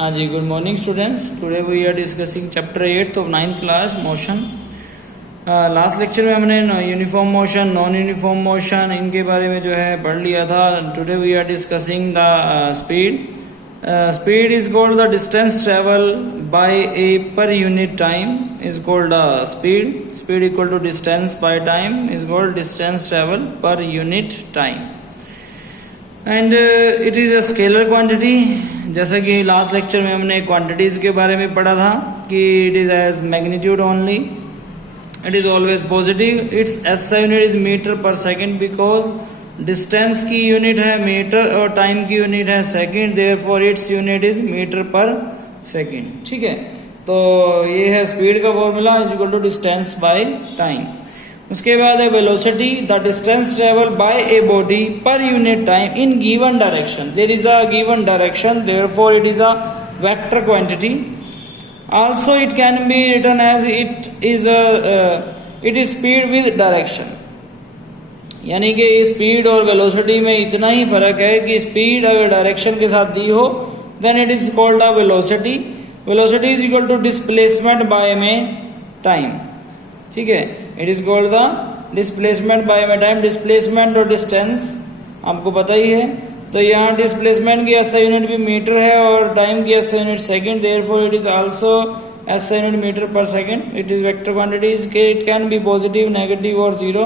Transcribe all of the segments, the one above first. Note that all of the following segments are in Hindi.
हाँ जी, good morning students. Today we are discussing chapter 8 of 9th class motion. Last lecture में हमने uniform motion, non uniform motion इनके बारे में जो है पढ़ लिया था। Today we are discussing the speed. Speed is called the distance travel by a per unit time is called speed. Speed equal to distance by time is called distance travel per unit time and it is a scalar quantity. जैसा कि लास्ट लेक्चर में हमने क्वांटिटीज के बारे में पढ़ा था कि it is as magnitude only, it is always positive. Its SI unit is meter per second because distance की यूनिट है मीटर और टाइम की यूनिट है second, therefore its unit is meter per second. ठीक है, तो ये है स्पीड का formula is equal to distance by time. उसके बाद है velocity, the distance travel by a body per unit time in given direction. There is a given direction, therefore it is a vector quantity. Also it can be written as it is speed with direction. यानी कि स्पीड और वेलोसिटी में इतना ही फर्क है कि स्पीड अगर डायरेक्शन के साथ दी हो then it is called a velocity. Velocity is equal to displacement by में टाइम। ठीक है, it is called the displacement by में टाइम। डिस्प्लेसमेंट और डिस्टेंस आपको पता ही है, तो यहाँ डिस्प्लेसमेंट की एसआई यूनिट भी मीटर है और टाइम की SI unit second, therefore it is also SI unit metre per second. It is vector quantities के it can be positive, negative और जीरो।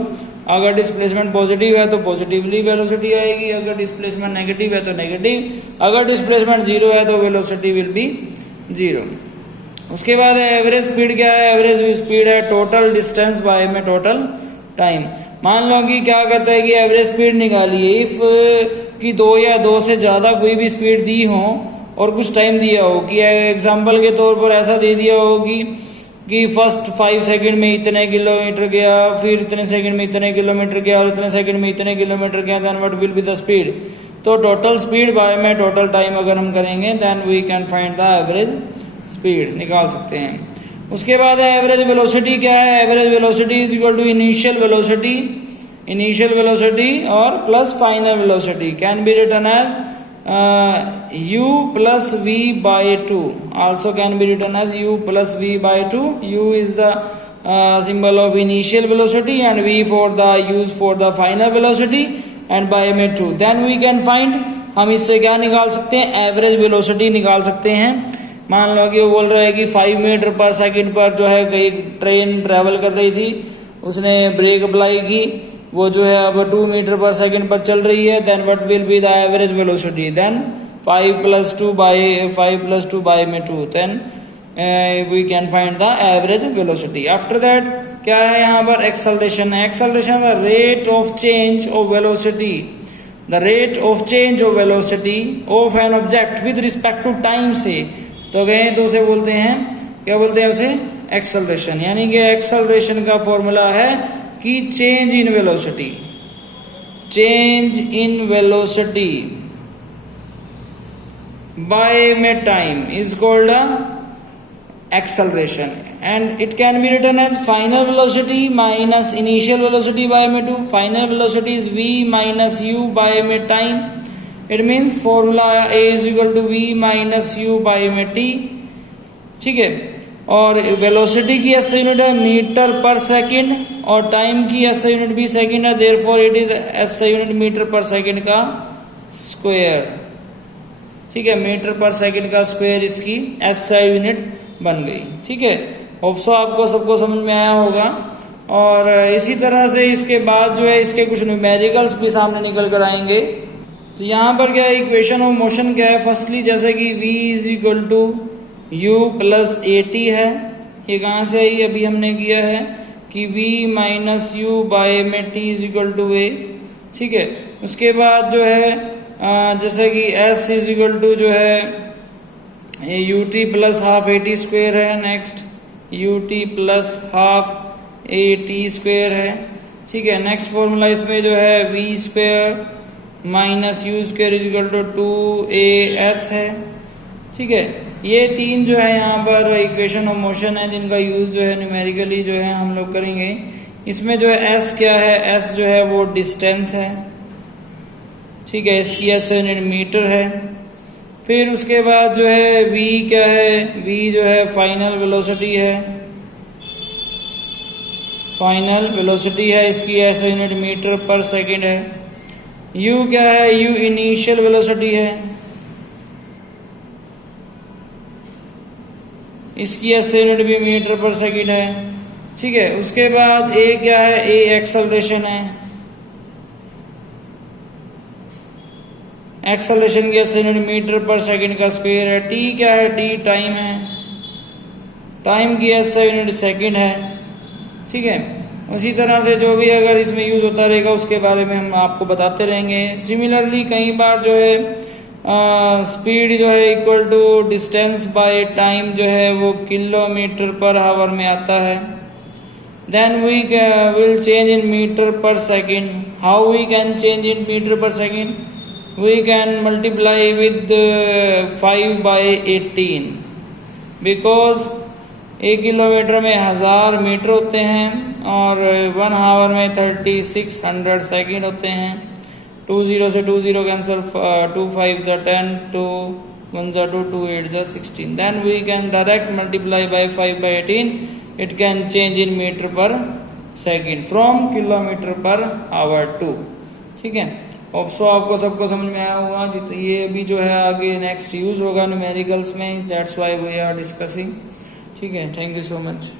अगर डिस्प्लेसमेंट पॉजिटिव है तो पॉजिटिवली वेलोसिटी आएगी, अगर डिस्प्लेसमेंट नेगेटिव है तो नेगेटिव, अगर डिस्प्लेसमेंट जीरो है तो वेलोसिटी विल बी जीरो। उसके बाद एवरेज स्पीड क्या है? एवरेज स्पीड है टोटल डिस्टेंस बाय में टोटल टाइम। मान लो कि क्या कहता है कि एवरेज स्पीड निकालिए इफ कि 2 या 2 से ज्यादा कोई भी स्पीड दी हो और कुछ टाइम दिया हो, कि एग्जांपल के तौर पर ऐसा दे दिया हो कि फर्स्ट 5 सेकंड में इतने किलोमीटर गया, फिर इतने सेकंड में इतने किलोमीटर गया और इतने सेकंड में इतने किलोमीटर गया, then what will be the speed. तो टोटल स्पीड बाय में टोटल टाइम अगर हम करेंगे then we can find the average speed, निकाल सकते हैं। उसके बाद एवरेज वेलोसिटी क्या है? Average velocity is equal to initial velocity, initial velocity और plus final velocity can be written as u plus v by 2, also can be written as u plus v by 2। u is the symbol of initial velocity and v for the use for the final velocity and by में 2। देन वी कैन फाइंड, हम इससे क्या निकाल सकते हैं? एवरेज वेलोसिटी निकाल सकते हैं। मान लो कि वो बोल रहा है कि 5 मीटर पर सेकंड पर जो है कहीं ट्रेन ट्रेवल कर रही थी, उसने ब्रेक अप्लाई की, वो जो है अब 2 मीटर पर सेकंड पर चल रही है, then what will be the average velocity? Then 5 plus 2 by में 2, then we can find the average velocity. After that क्या है यहाँ पर? एक्सेलरेशन है। Acceleration the rate of change of velocity, the rate of change of velocity of an object with respect to time से तो गए तो उसे बोलते हैं, क्या बोलते हैं उसे? एक्सेलरेशन। यानी कि एक्सेलरेशन का फॉर्मूला है कि change in velocity, change in velocity by में time is called acceleration and it can be written as final velocity minus initial velocity by में 2। Final velocity is v minus u by में time. It means formula a is equal to v minus u by में t। ठीक है, और वेलोसिटी की एसआई यूनिट है मीटर पर सेकंड और टाइम की एसआई यूनिट भी सेकंड है, therefore it is SI unit metre per second का स्क्वायर। ठीक है, मीटर पर सेकंड का स्क्वायर इसकी एसआई यूनिट बन गई। ठीक है, होप सो आपको सबको समझ में आया होगा। और इसी तरह से इसके बाद जो है इसके कुछ न्यूमेरिकल्स भी सामने निकल कर आएंगे। तो यहाँ पर क्या है? इक्वेशन ऑफ मोशन क्या है? फर्स्टली जैसे कि v is equal to u plus at है, ये कहाँ से आई? अभी हमने किया है कि v माइनस u बाय में t is equal to a। ठीक है, उसके बाद जो है जैसे कि s इज इक्वल टू जो है ut plus half at square है, next ut plus half at square है। ठीक है, नेक्स्ट फॉर्मूला इसमें जो है v square minus u square is equal to 2as है। ठीक है, ये तीन जो है यहाँ पर इक्वेशन ऑफ मोशन है जिनका यूज जो है न्यूमेरिकली जो है हम लोग करेंगे। इसमें जो है s क्या है? s जो है वो डिस्टेंस है। ठीक है, इसकी एस यूनिट मीटर है। फिर उसके बाद जो है v क्या है, v जो है फाइनल वेलोसिटी है, फाइनल वेलोसिटी है इसकी, ऐसे यूनिट मीटर पर सेकंड है। u क्या है, u इनिशियल वेलोसिटी है, इसकी ऐसे यूनिट भी मीटर पर सेकंड है, ठीक है। उसके बाद a क्या है, a एक्सेलरेशन है, एक्सेलरेशन की ऐसे यूनिट मीटर पर सेकंड का स्क्वायर है। t क्या है, t टाइम है, टाइम की ऐसे यूनिट सेकंड है, ठीक है। उसी तरह से जो भी अगर इसमें यूज होता रहेगा उसके बारे में हम आपको बताते रहेंगे। सिमिलरली कई बार जो है स्पीड जो है equal to distance by time जो है वो किलोमीटर पर आवर में आता है। Then we will change in metre per second. How we can change in metre per second, we can multiply with 5/18 because 1 kilometre में 1000 मीटर होते हैं और 1 आवर में 3600 सेकंड होते हैं। 20 से 20 cancel, 2 5 10, 2 1 2, 2 8 16। Then we can direct multiply by 5/18, it can change in metre per second from kilometre per hour to, ठीक है। ऑप्सो आपको सबको समझ में आया होगा। ये भी जो है आगे नेक्स्ट यूज होगा न्यूमेरिकल्स में, that's why we are discussing, ठीक है। Thank you so much.